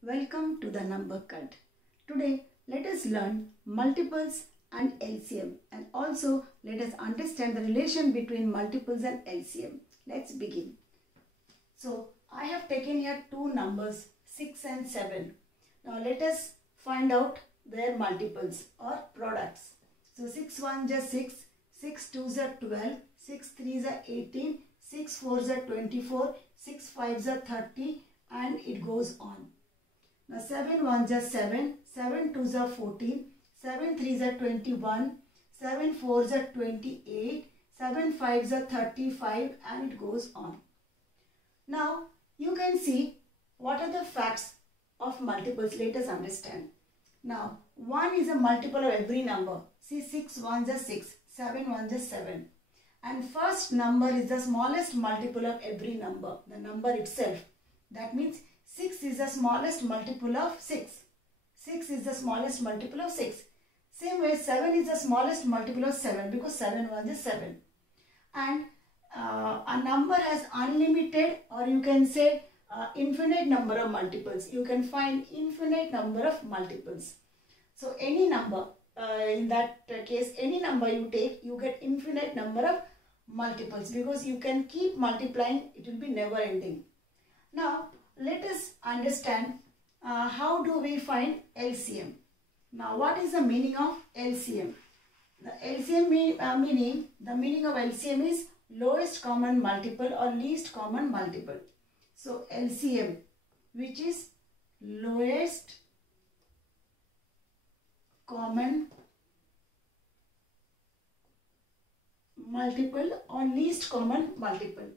Welcome to the Number Cult. Today, let us learn multiples and LCM, and also let us understand the relation between multiples and LCM. Let's begin. So, I have taken here two numbers 6 and 7. Now, let us find out their multiples or products. So, 6 1 is 6, 6 2 is 12, 6 3 is 18, 6 4 is 24, 6 5 is 30, and it goes on. Now 7 1 is 7, 7 2 is 14, 7 3 is 21, 7 4 is 28, 7 5 is 35, and it goes on. Now you can see what are the facts of multiples. Let us understand. Now 1 is a multiple of every number. See, 6 1 is 6, 7 1 is 7. And first number is the smallest multiple of every number, the number itself. That means 6 is the smallest multiple of 6. 6 is the smallest multiple of 6. Same way 7 is the smallest multiple of 7 because 7 1 is 7. And a number has unlimited, or you can say infinite number of multiples. You can find infinite number of multiples. So any number, in that case any number you take, you get infinite number of multiples because you can keep multiplying, it will be never ending. Now let us understand how do we find LCM. Now what is the meaning of LCM? The LCM meaning of LCM is lowest common multiple or least common multiple. So LCM, which is lowest common multiple or least common multiple.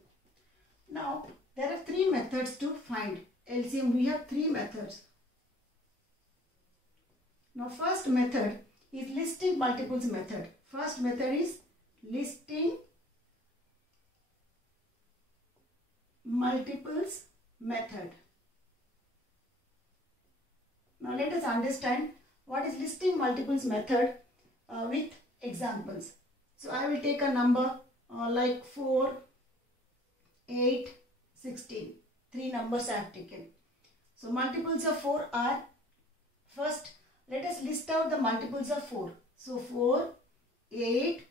Now there are three methods to find LCM. We have three methods. Now first method is listing multiples method. First method is listing multiples method. Now let us understand what is listing multiples method with examples. So I will take a number like 4, 8, 16. Three numbers I have taken. So multiples of 4 are, first let us list out the multiples of 4. So 4, 8,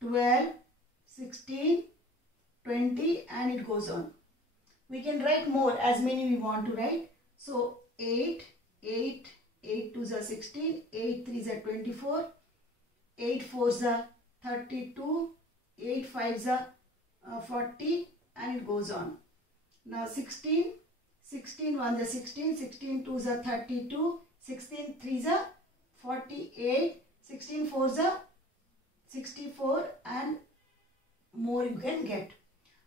12, 16, 20, and it goes on. We can write more, as many we want to write. So 8, 8, 8 2 is 16, 8 3 is 24, 8 4 is 32, 8 5 is 40, and it goes on. Now 16, 16 1 is 16, 16 2 is 32, 16 3 is 48, 16 4 is 64, and more you can get.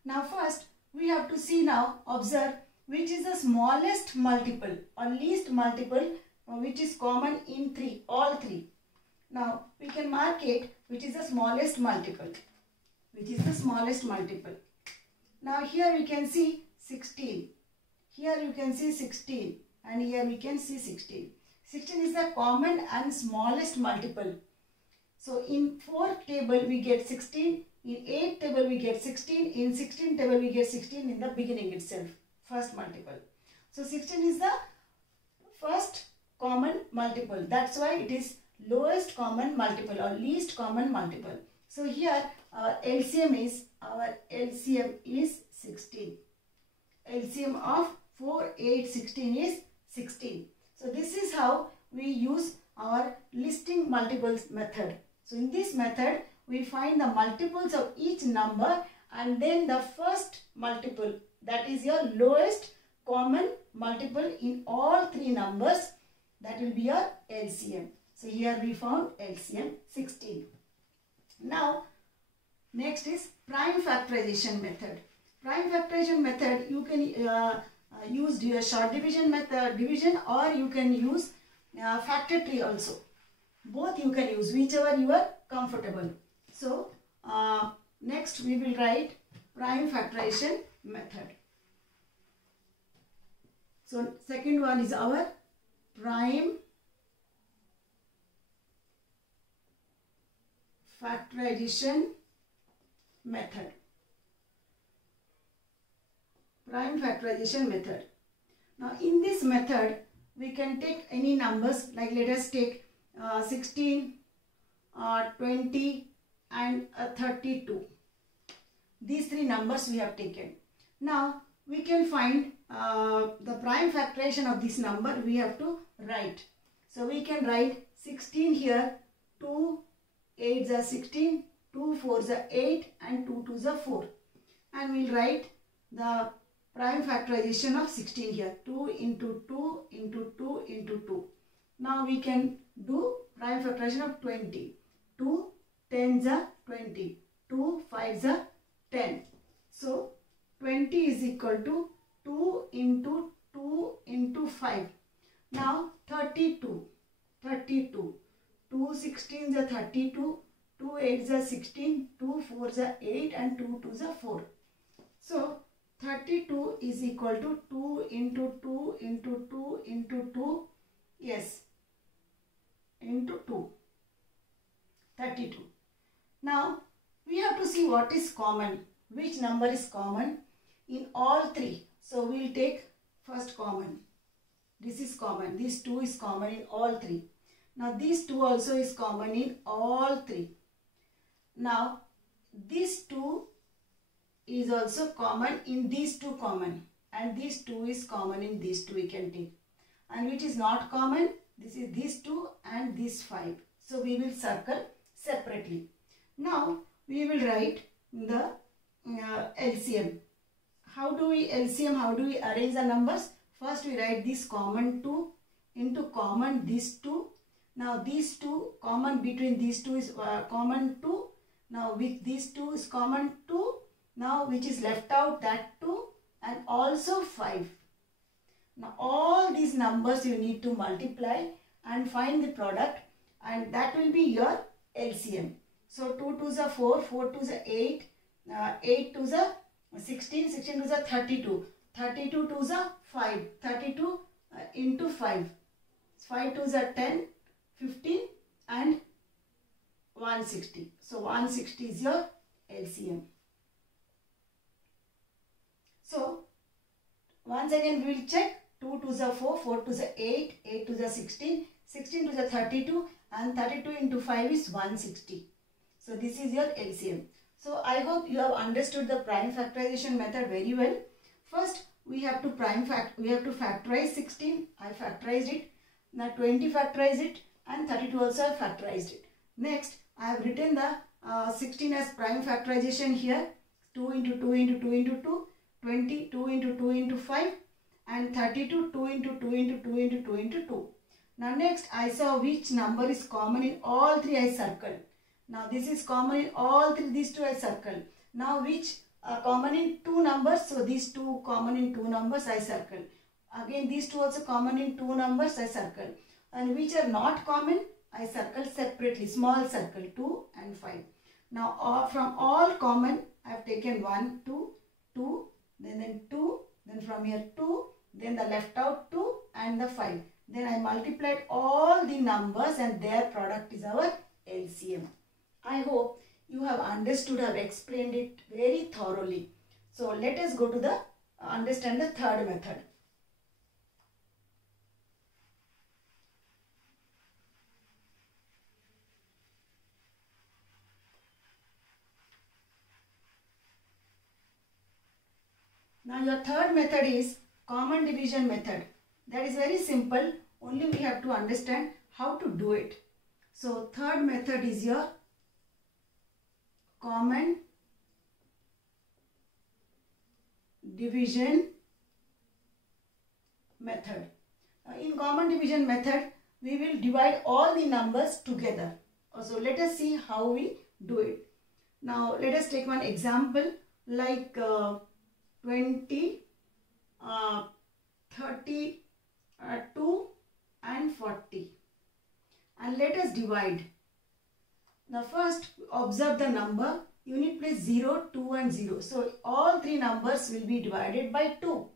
Now first we have to see, now observe which is the smallest multiple or least multiple which is common in all three. Now we can mark it which is the smallest multiple. Which is the smallest multiple. Now here we can see 16. Here you can see 16, and here we can see 16. 16 is the common and smallest multiple. So in 4 table we get 16, in 8 table we get 16, in 16 table we get 16 in the beginning itself, first multiple. So 16 is the first common multiple. That's why it is lowest common multiple or least common multiple. So here our LCM is 16. LCM of 4, 8, 16 is 16. So this is how we use our listing multiples method. So in this method we find the multiples of each number and then the first multiple, that is your lowest common multiple in all three numbers, that will be your LCM. So here we found LCM 16. Now next is prime factorization method. Prime factorization method, you can use your short division method, or you can use factor tree also. Both you can use, whichever you are comfortable. So next we will write prime factorization method. So second one is our prime factorization method. Prime factorization method. Now in this method, we can take any numbers, like let us take 16, 20 and 32. These three numbers we have taken. Now we can find the prime factorization of this number. We have to write. So we can write 16 here. 2 8s are 16, 2 4s are 8 and 2 2s are 4. And we'll write the prime factorization of 16 here. 2 into 2 into 2 into 2. Now we can do prime factorization of 20. 2 10s are 20. 2 5s are 10. So 20 is equal to 2 into 2 into 5. Now 32. 32. 2 16s are 32. 2 8s are 16. 2 4s are 8 and 2 2s are 4. So 32 is equal to 2 into 2 into 2 into 2. Yes. Into 2. 32. Now we have to see what is common. Which number is common in all three. So we will take first common. This is common. This 2 is common in all three. Now this 2 also is common in all three. Now this 2 is also common in these two common. And this 2 is common in these two we can take. And which is not common, this is these 2 and this 5. So we will circle separately. Now we will write the LCM. How do we LCM? How do we arrange the numbers? First we write this common 2 into common this 2. Now these 2 common between these 2 is common 2. Now with these 2 is common 2. Now which is left out, that 2 and also 5. Now all these numbers you need to multiply and find the product, and that will be your LCM. So 2 2s are 4, 4 2s are 8, 8 2s are 16, 16 2s are 32, 32 2s are 5, 32 into 5, 5 2s are 10, 15 and 160. So 160 is your LCM. So once again we will check. 2 2s are 4, 4 2s are 8, 8 2s are 16, 16 2s are 32 and 32 into 5 is 160. So this is your LCM. So I hope you have understood the prime factorization method very well. First we have to factorize 16. I factorized it. Now 20 factorized it and 32 also I factorized it. Next I have written the 16 as prime factorization here. 2 into 2 into 2 into 2, 20 2 into 2 into 5 and 32 2 into 2 into 2 into 2 into 2. Now next I saw which number is common in all three, I circle. Now this is common in all three, these two I circle. Now which are common in two numbers, so these two common in two numbers I circle. Again these two also common in two numbers I circle. And which are not common I circle separately, small circle, 2 and 5. Now from all common I have taken 1, 2, 2, then 2, then from here 2, then the left out 2 and the 5. Then I multiplied all the numbers and their product is our LCM. I hope you have understood, I have explained it very thoroughly. So let us go to the understand the third method. Now your third method is common division method. That is very simple, only we have to understand how to do it. So third method is your common division method. In common division method, we will divide all the numbers together. So let us see how we do it. Now let us take one example like 20, 32 and 40. And let us divide. Now first observe the number, unit place 0, 2 and 0. So all three numbers will be divided by 2.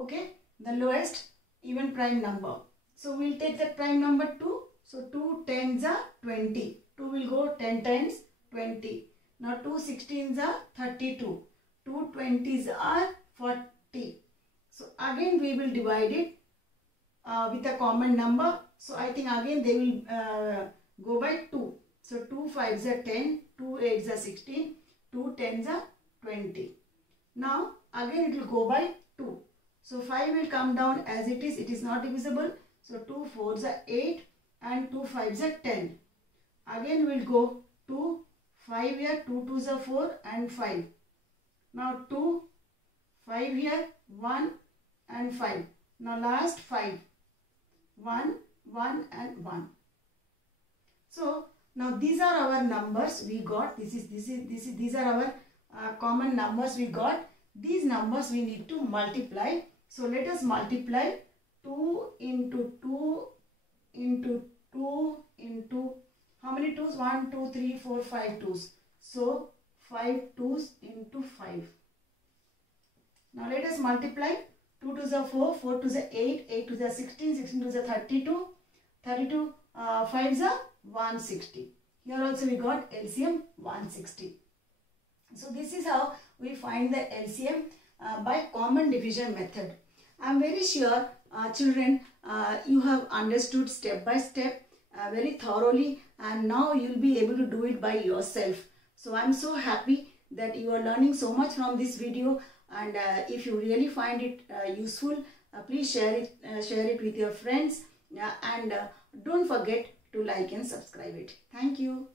Okay, the lowest even prime number. So we will take that prime number 2. So 2 10s are 20. 2 will go 10 times 20. Now 2 16s are 32. 2 20s are 40. So again we will divide it with a common number. So I think again they will go by 2. So 2 5s are 10, 2 8s are 16, 2 10s are 20. Now again it will go by 2. So 5 will come down as it is not divisible. So 2 4s are 8 and 2 5s are 10. Again we will go 2 5 here, 2 2s are 4 and 5. Now 2 5 here, 1 and 5. Now last 5, 1 1 and 1. So now these are our numbers we got. These are our common numbers we got. These numbers we need to multiply. So let us multiply 2 into 2 into 2 into, how many 2s? 1, 2, 3, 4, 5 2s. So 5 2s into 5. Now let us multiply. 2 2s are 4, 4 2s are 8, 8 2s are 16, 16 2s are 32, 32 5s are 160. Here also we got LCM 160. So this is how we find the LCM by common division method. I am very sure children you have understood step by step very thoroughly, and now you will be able to do it by yourself. So I am so happy that you are learning so much from this video, and if you really find it useful, please share it with your friends, and don't forget to like and subscribe it. Thank you.